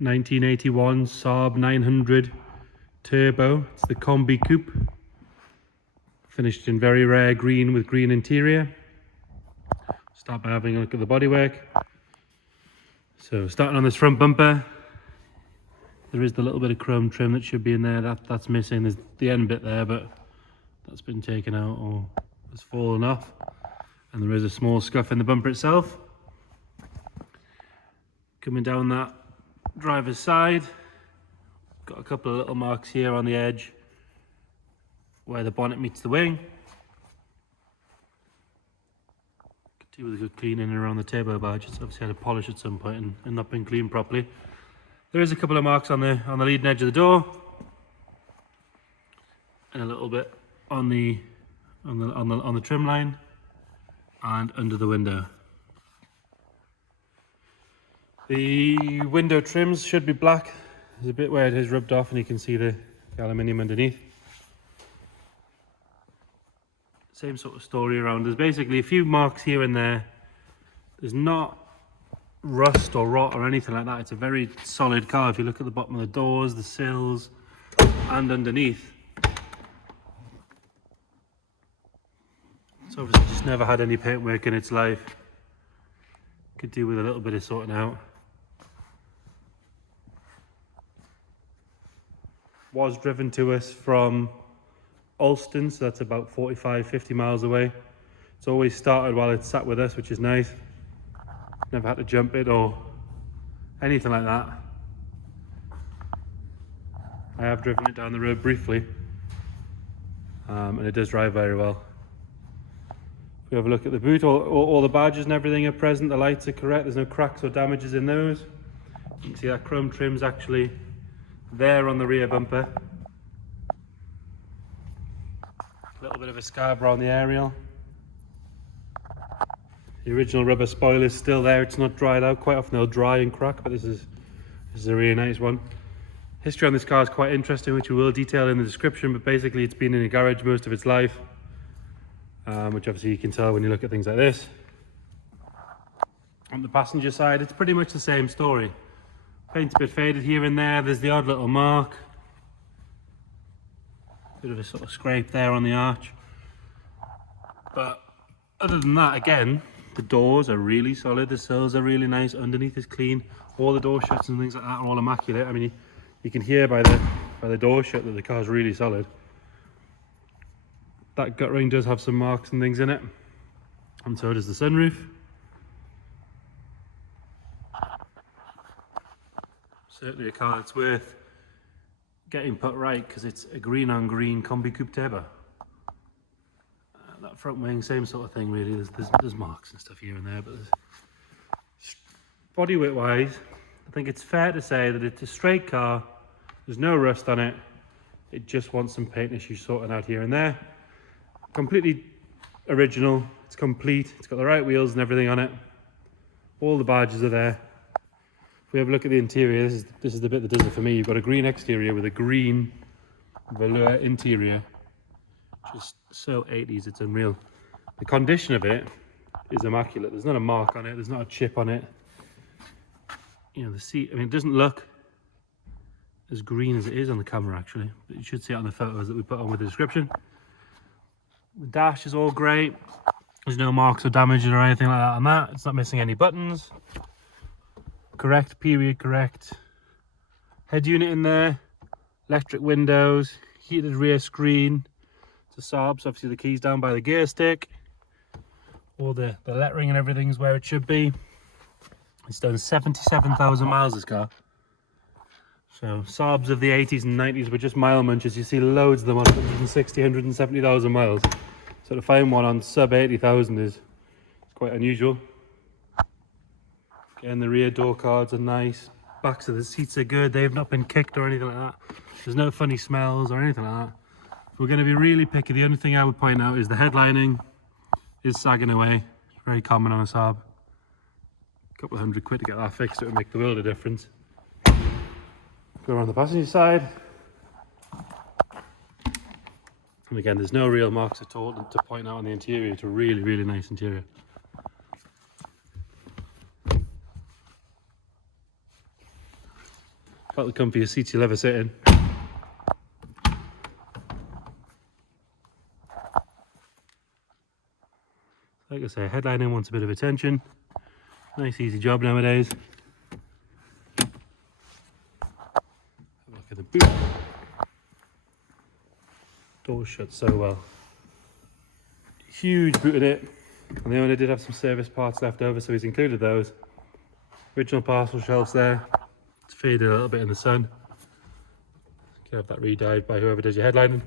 1981 Saab 900 Turbo. It's the Combi Coupe. Finished in very rare green with green interior. Start by having a look at the bodywork. So starting on this front bumper, there is the little bit of chrome trim that should be in there. That's missing. There's the end bit there, but that's been taken out or has fallen off. And there is a small scuff in the bumper itself. Coming down that driver's side, got a couple of little marks here on the edge where the bonnet meets the wing. Could do with a good cleaning around the turbo badge. It's obviously had a polish at some point and not been cleaned properly. There is a couple of marks on the leading edge of the door, and a little bit on the trim line and under the window. The window trims should be black. There's a bit where it is rubbed off and you can see the aluminium underneath. Same sort of story around. There's basically a few marks here and there. There's not rust or rot or anything like that. It's a very solid car. If you look at the bottom of the doors, the sills and underneath, it's obviously just never had any paintwork in its life. Could do with a little bit of sorting out. Was driven to us from Alston, so that's about 45-50 miles away. It's always started while it's sat with us, which is nice. Never had to jump it or anything like that. I have driven it down the road briefly, and it does drive very well. If we have a look at the boot, all the badges and everything are present, the lights are correct, there's no cracks or damages in those. You can see that chrome trim's actually there on the rear bumper. A little bit of a scar around the aerial. The original rubber spoiler is still there, it's not dried out. Quite often they'll dry and crack, but this is a really nice one. History on this car is quite interesting, which we will detail in the description, but basically it's been in a garage most of its life, which obviously you can tell when you look at things like this. On the passenger side, it's pretty much the same story. Paint's a bit faded here and there, there's the odd little mark. Bit of a sort of scrape there on the arch. But other than that, again, the doors are really solid, the sills are really nice, underneath is clean, all the door shuts and things like that are all immaculate. I mean, you can hear by the door shut that the car's really solid. That gut ring does have some marks and things in it, and so does the sunroof. Certainly a car that's worth getting put right because it's a green on green Combi Coupe Turbo. That front wing, same sort of thing really. There's marks and stuff here and there, but bodywork wise, I think it's fair to say that it's a straight car. There's no rust on it. It just wants some paint issues sorting out here and there. Completely original. It's complete. It's got the right wheels and everything on it. All the badges are there. If we have a look at the interior, this is the bit that does it for me. You've got a green exterior with a green velour interior. Just so 80s, it's unreal. The condition of it is immaculate. There's not a mark on it, there's not a chip on it. You know, the seat, I mean, it doesn't look as green as it is on the camera actually, but you should see it on the photos that we put on with the description. The dash is all great. There's no marks or damage or anything like that on that. It's not missing any buttons. Correct, period correct. Head unit in there, electric windows, heated rear screen. It's a Saab, so obviously the key's down by the gear stick. All the lettering and everything's where it should be. It's done 77,000 miles, this car. So Saabs of the 80s and 90s were just mile munchers. You see loads of them on 160, 170,000 miles. So to find one on sub 80,000 is quite unusual. Again, the rear door cards are nice. Backs of the seats are good. They've not been kicked or anything like that. There's no funny smells or anything like that. If we're going to be really picky, the only thing I would point out is the headlining is sagging away. It's very common on a Saab. A couple of £100 to get that fixed, it would make the world of difference. Go around the passenger side. And again, there's no real marks at all to point out on the interior. It's a really, really nice interior. About the comfiest seats you'll ever sit in. Like I say, headlining wants a bit of attention. Nice easy job nowadays. Have a look at the boot. Door shuts so well. Huge boot in it. And the owner did have some service parts left over, so he's included those. Original parcel shelves there. It's faded a little bit in the sun. You can have that re-dyed by whoever does your headlining.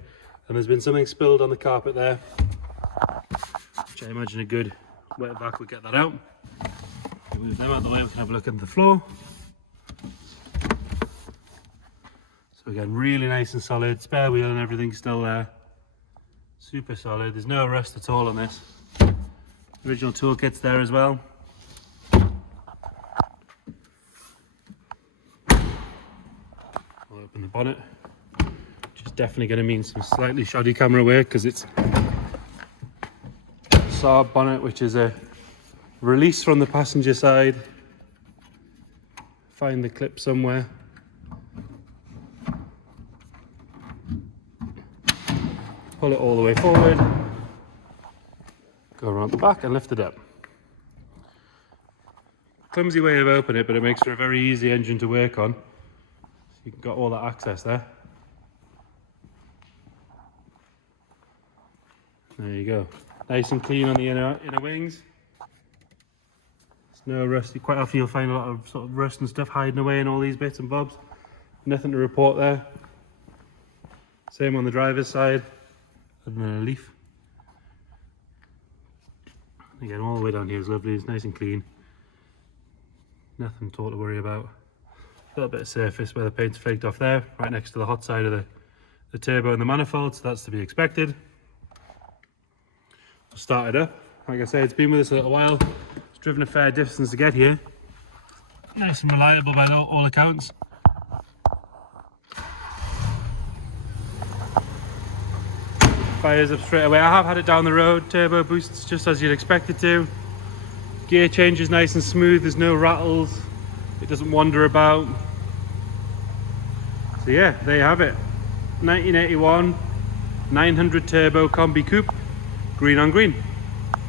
And there's been something spilled on the carpet there, which I imagine a good wet vac would get that out. Move them out of the way, we can have a look at the floor. So again, really nice and solid, spare wheel and everything's still there. Super solid, there's no rust at all on this. Original toolkit's there as well. I'll open the bonnet, which is definitely going to mean some slightly shoddy camera work because it's Saab bonnet, which is a release from the passenger side. Find the clip somewhere. Pull it all the way forward. Go around the back and lift it up. Clumsy way of opening it, but it makes for a very easy engine to work on. So you've got all that access there. There you go. Nice and clean on the inner wings. There's no rust. Quite often you'll find a lot of sort of rust and stuff hiding away in all these bits and bobs. Nothing to report there. Same on the driver's side, other than a leaf. Again, all the way down here is lovely. It's nice and clean. Nothing at all to worry about. A little bit of surface where the paint's flaked off there, right next to the hot side of the turbo and the manifold, so that's to be expected. We'll start it up. Like I say, it's been with us a little while. It's driven a fair distance to get here. Nice and reliable by all accounts. Fires up straight away. I have had it down the road. Turbo boosts just as you'd expect it to. Gear change is nice and smooth. There's no rattles. It doesn't wander about. So yeah, there you have it. 1981 900 turbo Combi Coupe, green on green.